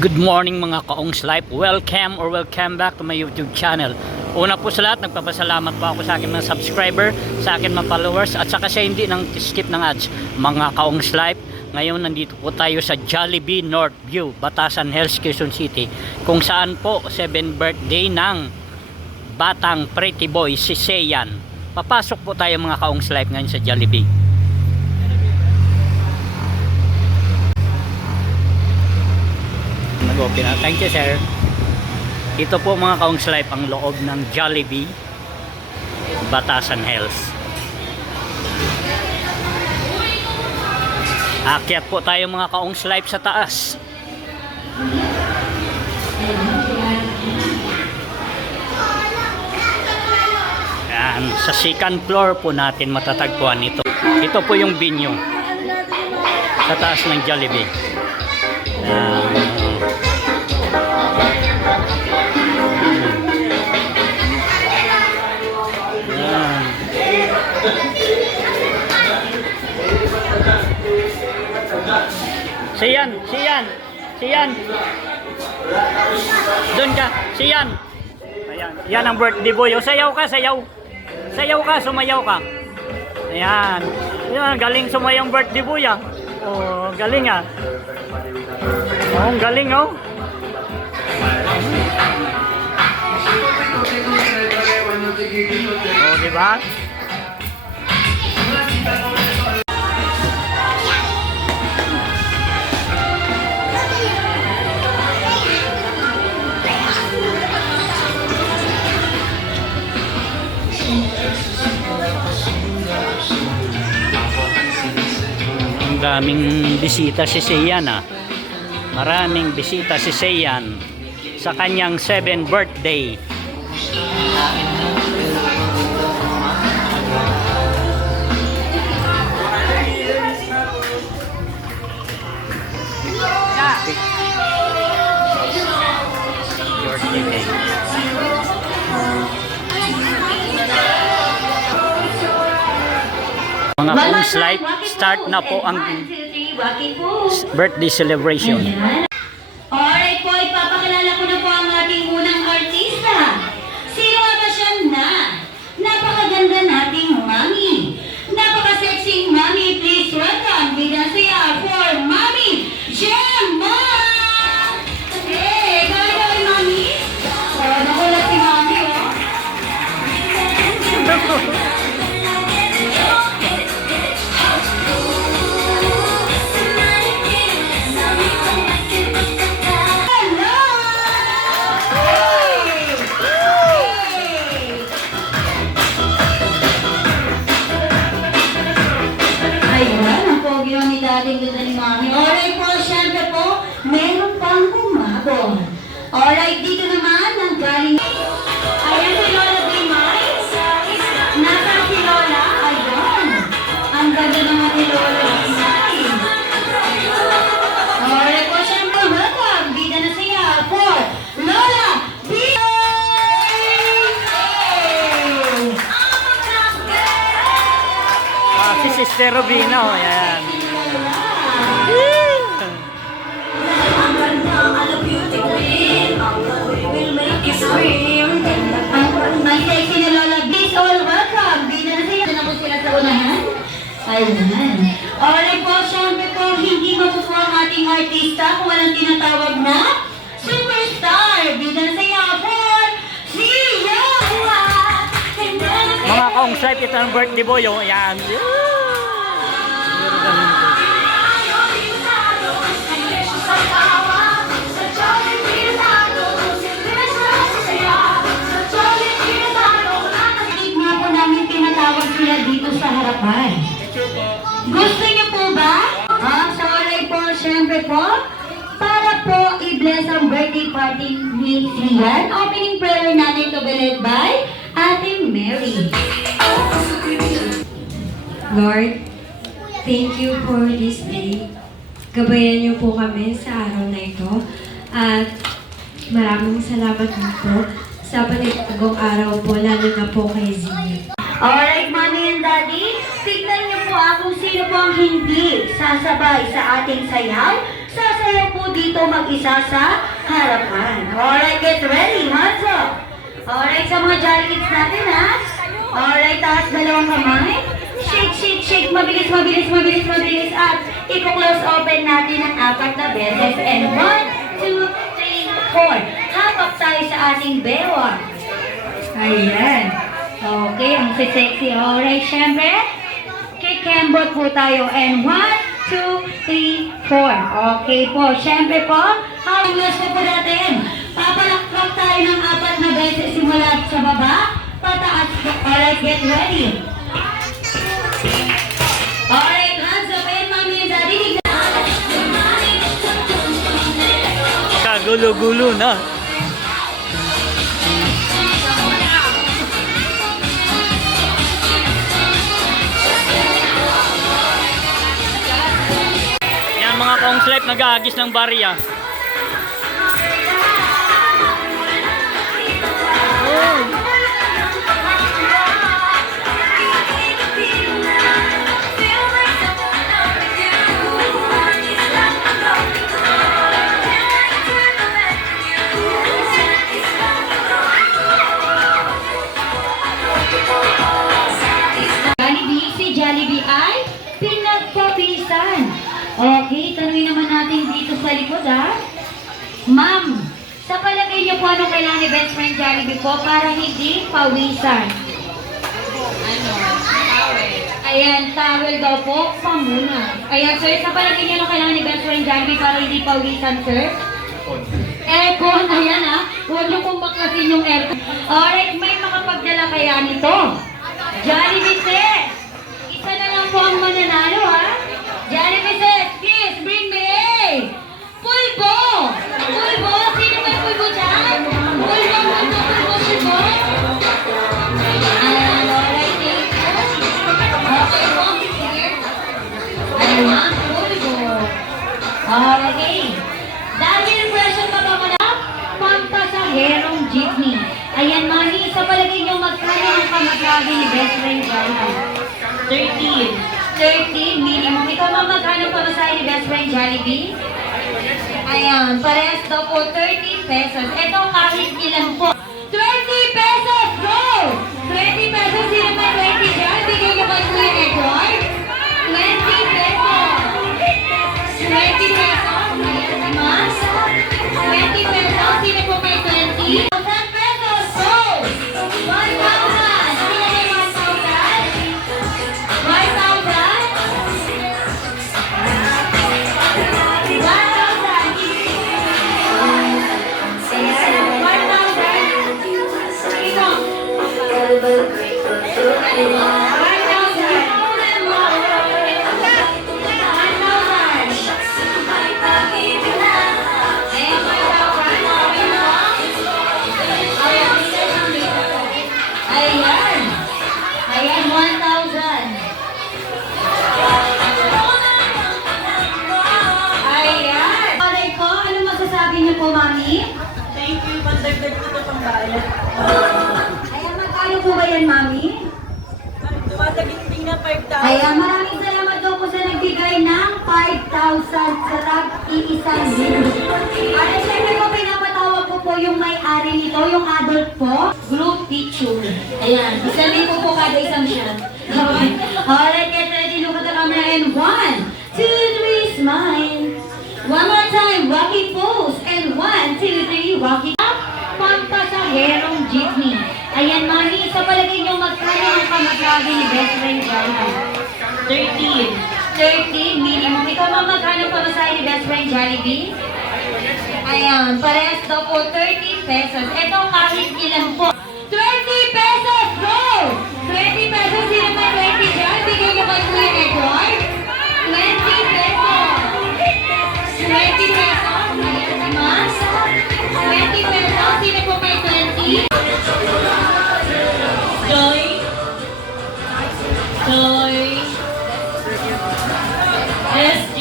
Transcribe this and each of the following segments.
Good morning mga kaongs life. Welcome back to my YouTube channel. Una po sa lahat, nagpapasalamat po ako sa aking mga subscriber, sa aking mga followers, at saka siya hindi nang skip ng ads. Mga kaongs life, ngayon nandito po tayo sa Jollibee Northview, Batasan Hills, Quezon City, kung saan po 7th birthday ng batang pretty boy si Seiyan. Papasok po tayo mga kaongs life ngayon sa Jollibee. Okay na. Thank you, sir. Ito po mga kaongs life ang loob ng Jollibee Batasan Hills. Akyat po tayo mga kaongs life sa taas. Yan, sa second floor po natin matatagpuan ito. Ito po yung venue sa taas ng Jollibee. Siyan. Doon ka, Siyan. Ayan, yan ang birthday boy. O, sayaw ka. Sayaw ka, sumayaw ka. Ayan. Ayan, galing sumayaw ang birthday boy ah. Oh, galing ah. Oh, galing oh. Oh, diba? Ang daming bisita si Seiyan ah. Maraming bisita si Seiyan sa kanyang 7th birthday. Mga kaongs life, start na po ang birthday celebration. Alright po, ipapakilala ko na po ang ating unang artista. Sino nga ba siya na? Napakaganda nating mami. Napaka-sexy mami. Please welcome, Bidasaya for Mami Gemma! Hey, kaya mami? Nakulat si mami, oh. Dating ganda ni mami. Alright po, syempre po, meron pang humabol. Alright, dito naman, nanggaling. Ayan si Lola Dimay. Nasa si Lola, ayun. Ang ganda naman ni Lola Dimay. Alright po, syempre, welcome. Bida na siya for Lola Dimay. Si Sister Robina, oh, yan. May sexy na Lola, please all welcome. Bida na siya. Na po sila sa unahan. Ayan. Alright po, syempre po, hindi mapupuha ang ating artista kung walang tinatawag na superstar. Bida na siya for Sia! Mga kaongs life, ito ang birthday boy, oh, yan. Dito sa harapan. Gusto niyo po ba? So alright po, syempre po, para po i-bless ang birthday party ni Rian, opening prayer natin to be led by Ate Mary. Lord, thank you for this day. Gabayan niyo po kami sa araw na ito. At maraming salamat po sa panitagong araw po, lalo na po kay Zia. Alright, Mommy and Daddy, tignan niyo po kung sino po ang hindi sasabay sa ating sayaw sa Sayaw po dito mag-isa sa harapan. Alright, get ready. Hands up. Alright, sa mga Jolly Kids natin, ha? Alright, taas dalawang kamay. Shake, shake, shake. Mabilis, mabilis, mabilis, mabilis. At i-close open natin ang 4 na beses. And 1, 2, 3, 4. Hapak tayo sa ating bewang. Ayan. Okay, ang sexy. Alright, syempre. Kikembot po tayo. And 1, 2, 3, 4. Okay po. Syempre po, ang last po natin. Papalakpak tayo ng 4 na beses simula sa baba. Pataas po. Alright, get ready. Alright, hands up. Ayan, mami and daddy. Kagulo-gulo na. Yan mga kaong slip, nag-aagis ng barya. Jollibee, si Jollibee ay pinagpapisan. Okay, tanungin naman natin dito sa likod, ha? Ma'am, sa palagay niyo po anong kailangan ni best friend Jollibee po para hindi pawisan? Ayan, towel daw po, pamuna. Ayan, sir, sa palagay niyo anong kailangan ni best friend Jollibee para hindi pawisan, sir? Aircon, ayan ha. Huwag niyo pong baklasin yung aircon. Alright, may makapagdala kaya nito. Jollibee set! Isa na lang po ang mananalo, ha? Jollibee set, please bring me a pulbo! Pulbo! Sino may pulbo dyan? Pulbo, pulbo, pulbo, pulbo! Ayan, alright, thank you. Okay po, here. Ayan, pulbo. Okay. Dahil question pa ba muna? Pampasaherong jeepney. Ayan, mami, sa palagay niyo magkano ang pamasahe ni best friend Jollibee? 13 minimum. Ikaw ma, magkano ang pamasahe ni best friend Jollibee? Ayan, parehas daw po 30 pesos. Ito kahit ilan po. 20 pesos, go! 20 pesos, sino may 20 dyan? Bigay niyo ba ito yung Edward? 20 pesos. 20 pesos. Ayan, mas. 20 pesos, sino po may 20? 1,000 pesos, go! 1,000. Sino may 1,000? 1,000. Ayan, 1,000. Ayan. Alay po, ano masasabi niyo po, mami? Thank you, pandagdag ko ito pang bayad. Ayan, magkano po ba yan, mami? Tumataginting na 5,000. Ayan, maraming salamat daw po sa nagbigay ng 5,000 sa tag-iisang minute. At syempre po, pinapatawag ko po yung may-ari nito, yung adult po, group picture. Ayan, isang po po kada isang shot. Okay. Alright, get ready, look at the camera, and 1, 2, 3, smile. One more time, walking pose, and 1, 2, 3, walking up. Pampasaherong jeepney. Ayan, mami, sa palagay niyo magkano ang pamasahe ni best friend Jollibee? 13 minimum. Ikaw ma, magkano ang pamasahe ni best friend Jollibee? Ayan, parehas daw po 30 pesos. Ito kahit ilan po. 20 pesos, go! 20 pesos, sino may 20 dyan? Bigay niyo ba ito yung Edward? 20 pesos. 20 pesos. Ayan, mas. 20 pesos, sino po may 20? Joy. Joy. SG.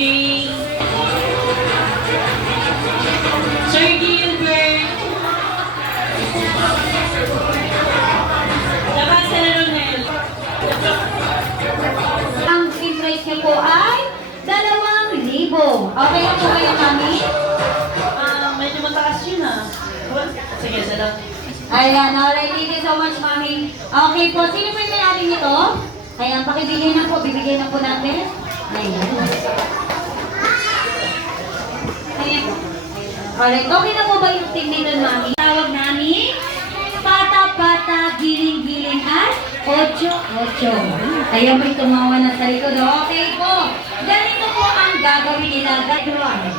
Sir Gilbert. Saka Sir Ronel. Ang free price niyo po ay 2,000. Okay lang po kayo mami? Medyo mataas yun ah. Sige, salamat. Ayan, alright. Thank you so much, mami. Okay po, sino po yung may ating ito? Ayan, pakibigay na po. Bibigay na po natin. Ayan. Ayan po. Alright, okay na po ba yung team nito, mami? Tawag namin, pata-pata, giling-giling at ocho-ocho. Ayan po yung tumawa na sa likod. Okay po. Ganito po ang gagawin nila. Gagawin.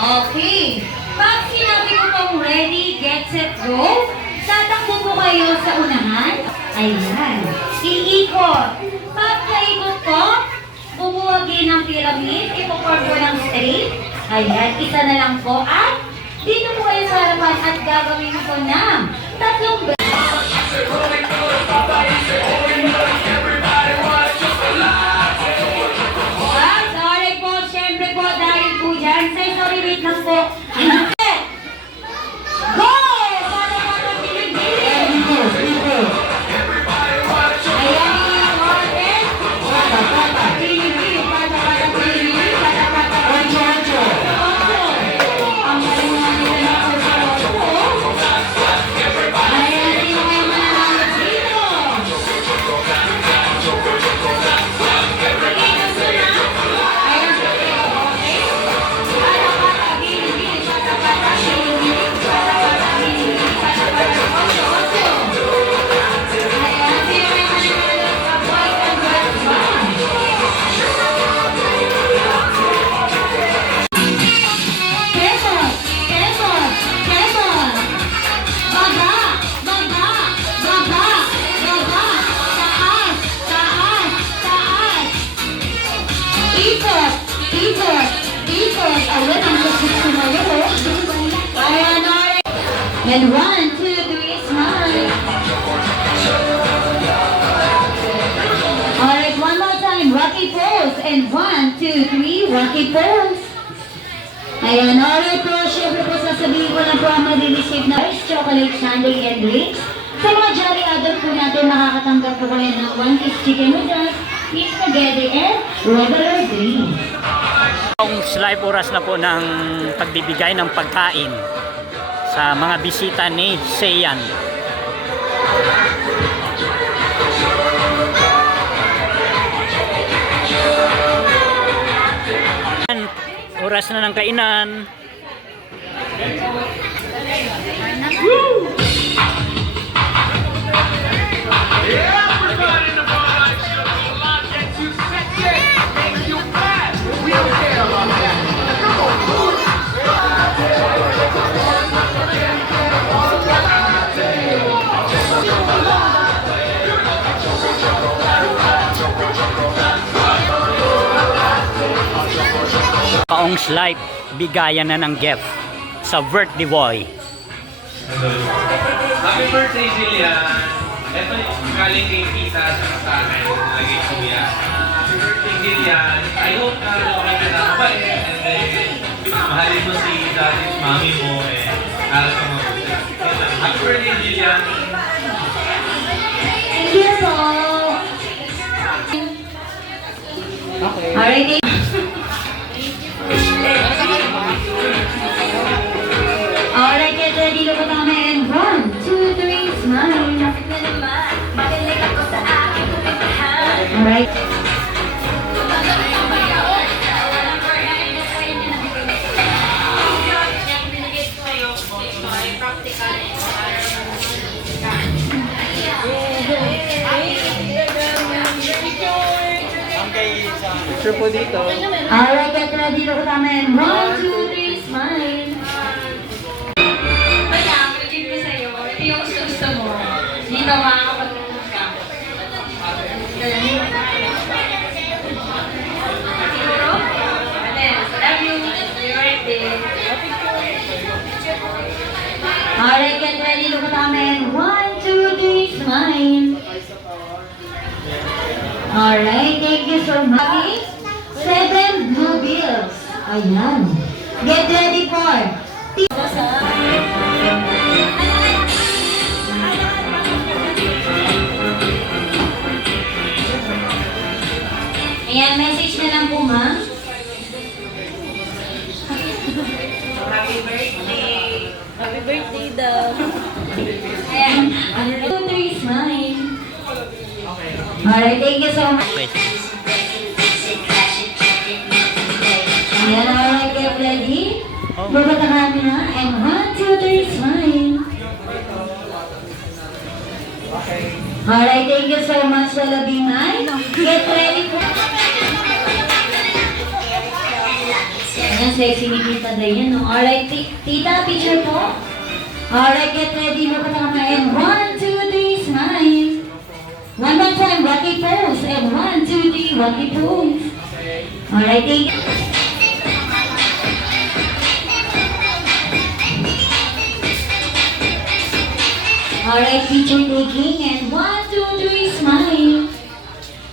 Okay. Pag sinabi ko pong ready, get, set, go, tatakbo po kayo sa unahan. Ayan. Iikot. Pagkaikot ko, bubuwagin ng pyramid. Ipo-form ko ng straight. Ayan. Isa na lang po. At dito po kayo sa harapan at gagawin ko ng tatlong sorry po, syempre po, dahil po dyan. Sorry, wait lang po. Go! Para pilig-pilig. Ayan yung order. Pilig-pilig, para pilig-pilig, para ocho. Ang galing na nila sa ocho. Ayan, sino kayo mananalo dito? Ayan, ang gusto sumayo. Ayan, alright. And 1, 2, 3, smile. Alright, one more time. Rocky pose. And 1, 2, 3, rocky pose. Ayan, alright po. Siyempre po sasabihin ko na po ang mag-receive na rice, chocolate, sundae, and drinks. Sa mga jolly adult po natin, makakatanggap po kayo ng 1 piece chicken noodles, mixed spaghetti, and regular drinks. Ang live oras na po ng pagbibigay ng pagkain sa mga bisita ni Seiyan. Oras na ng kainan. Kaong's Life, bigayan na ng gift sa birthday boy. Happy birthday, Jillian! Ito yung galing kay Tita sa kasanay. Lagi ko yan. Happy birthday, Jillian! I hope na okay ka na mabait. And then, mahalin mo si daddy, mami mo, and aral ka mabuti. Happy birthday, Jillian! Thank you po. Okay. Alright. Alright, get ready na po namin. 1, 2, 3, smile. Alright. Picture po dito. Alright, get ready na po namin. 1, 2, 3, smile. Kaya, pagiging ko sa'yo, ito yung gusto mo. Dito makakapag-move ka. Siguro? Love you. Your birthday. Alright, get ready na po namin. 1, 2, 3, smile. Alright, thank you so much. 7 blue bills. Ayan. Get ready for ayan, message na lang po, ma'am. birthday daw. Ayan. 2, 3, smile. Alright, thank you so much. Okay. Ayan, alright, get ready. Babata kami na. And 1, 2, 3, smile. Alright, thank you so much, Lalabingay. Get ready po. Ayan, sexy ni Tita Dayan, no? Alright, Tita, picture po. Alright, get ready. Babata kami. And 1, 2, 3, smile. One more time, rocky pose. And 1, 2, 3, rocky pose. Alright, thank you. Alright, picture taking. And 1, 2, 3, smile.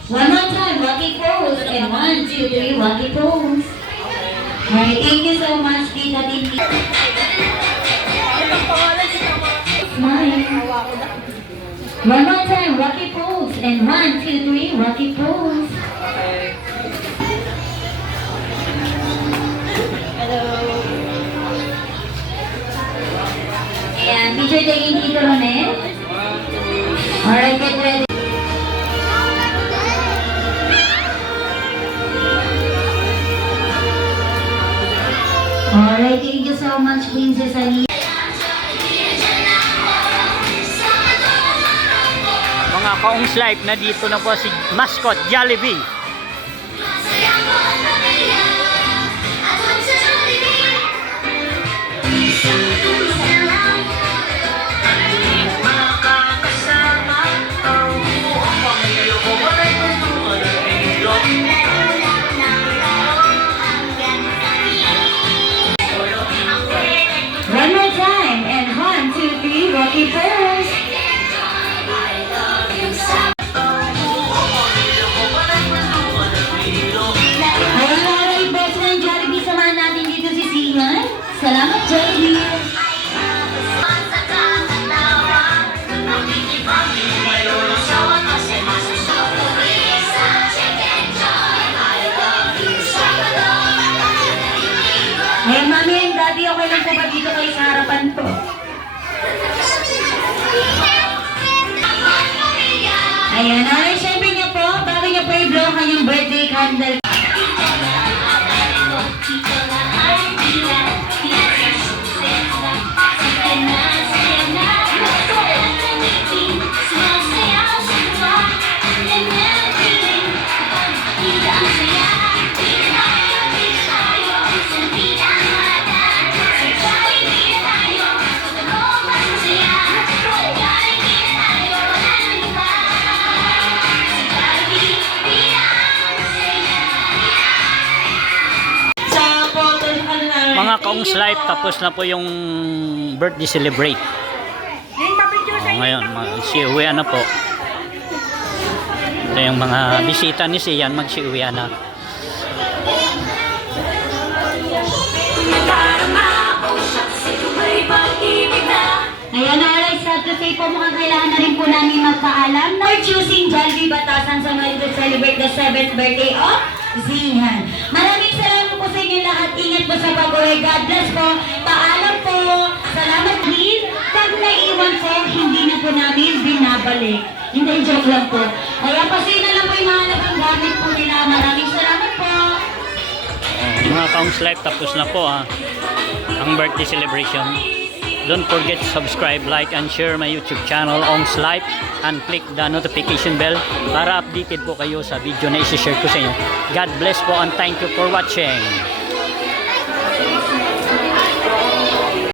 One more time, rocky pose. And 1, 2, 3, rocky pose. Alright, thank you so much, Tita Titi. Smile. One more time, rocky pose. And 1, 2, 3, rocky pose. Ayan, picture taking Tito Ronel. Alright, get ready. Alright, thank you so much, Princess Ali. Mga kaongs life, na dito na po si Mascot Jollibee. One more time, and 1, 2, 3, rocky pose. Ayan, alright, boss ng Jollibee, samahan natin dito si Sian. Salamat, Jollibee. Ayan, mami and daddy, okay lang po ba dito kayo sa harapan po? Ayan, alright, syempre niya po, bago niya po i-blow kanyang birthday candle. Mga kaongs life, tapos na po yung birthday celebrate. Ngayon, mag-siuwian na po. Ito yung mga bisita ni Sian, mag-siuwian na. Ayan, alright, sad to say po, mukhang kailangan na rin po namin magpaalam. We're choosing Jollibee Batasan sa mga to celebrate the 7th birthday of Zihan. Maraming salamat po sa inyo lahat. Ingat po sa pag-uwi. God bless po. Paalam po. Salamat din. Pag naiwan po, hindi na po namin binabalik. Hindi, joke lang po. Kaya pasay na lang po yung mga labang gamit po nila. Maraming salamat po. Mga kaongs life, tapos na po ang birthday celebration. Don't forget to subscribe, like, and share my YouTube channel, Ongs Life, and click the notification bell para updated po kayo sa video na isi-share ko sa inyo. God bless po and thank you for watching.